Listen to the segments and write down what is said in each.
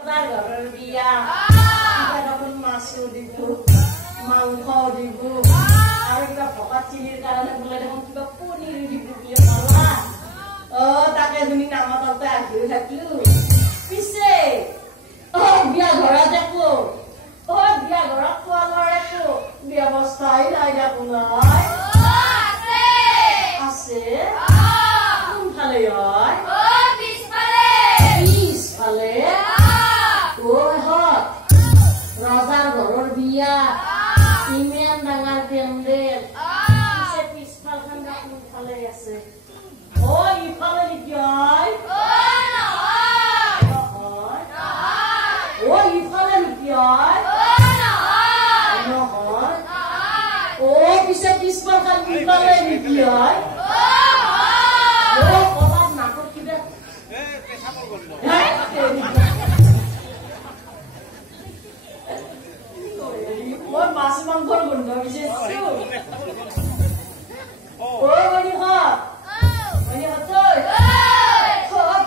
বিয়া এখন মাছো দিব মাংস দিব আৰু কিবা ভকত চিনিৰ কাৰণে বোলে দেখোন কিবা পনীৰ দিব বুলি ক'লা তাকে তুমি নামাততে আহিও থাকিলো পিছে বিয়া ঘৰত দেখো বিয়া ঘৰত খোৱা লোৱাৰ একো ব্যৱস্থাই নাই দেখো নাই আছে কোনফালে হয় পিছফালে ৰজাৰ ঘৰৰ বিয়া ইমান ডাঙৰ পেণ্ডেল পিছফালখন কোনফালে আছে ইফালে নেকি ইফালে নেকি নহয় পিছে পিছফালখন ইফালে নেকি কবাত নাকত কিবা মাছ মাংসৰ গোন্ধ বিচাৰিছো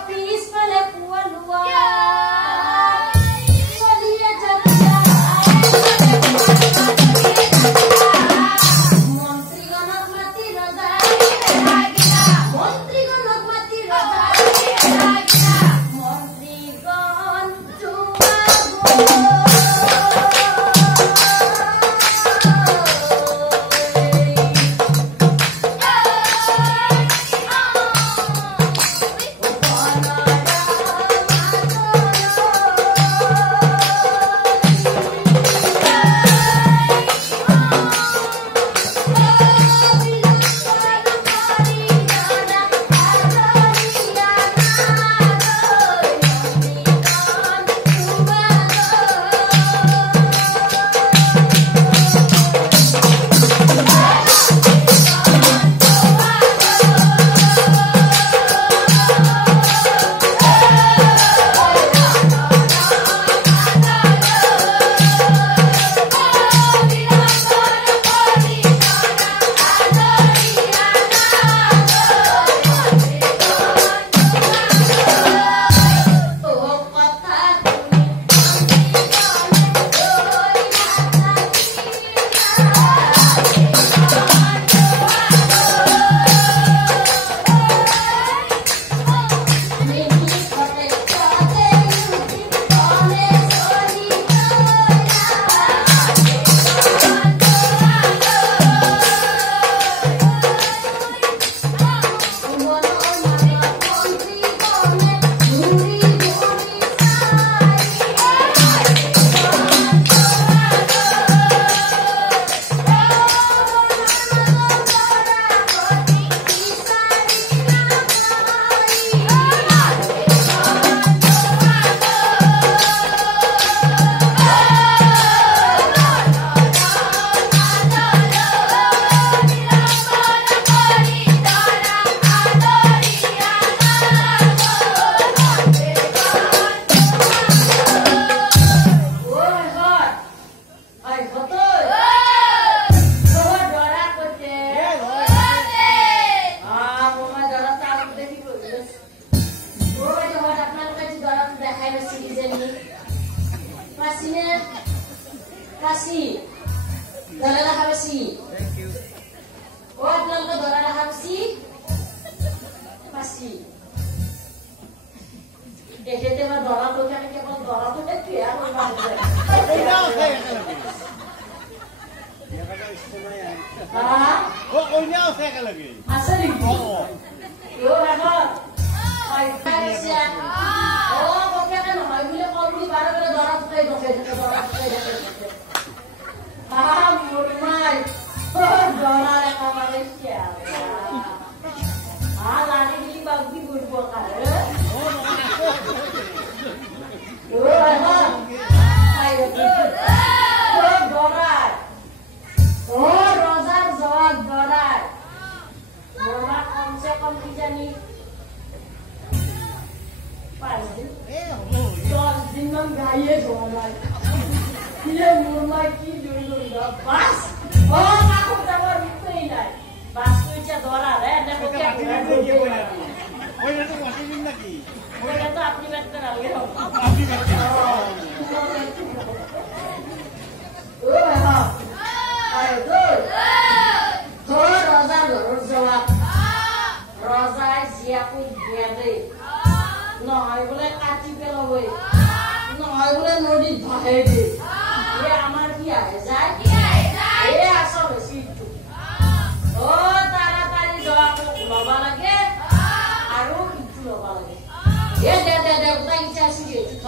পিছফালে পুৱা লোৱা মন্ত্ৰীগণক মাতি ৰজা মন্ত্ৰীগণ Oye, ¿tú vas a ir aquí? Oye, ¿tú vas a ir aquí? নবই নহয় বোলে নদীত ভাহে দে আমাৰ কি আহে যায় আসল চিটটো তাড়াতাড়ি জবাব ল'বা লাগে আৰু কিন্তু ল'বা লাগে দে গোটাই ইচ্ছা আছিল থ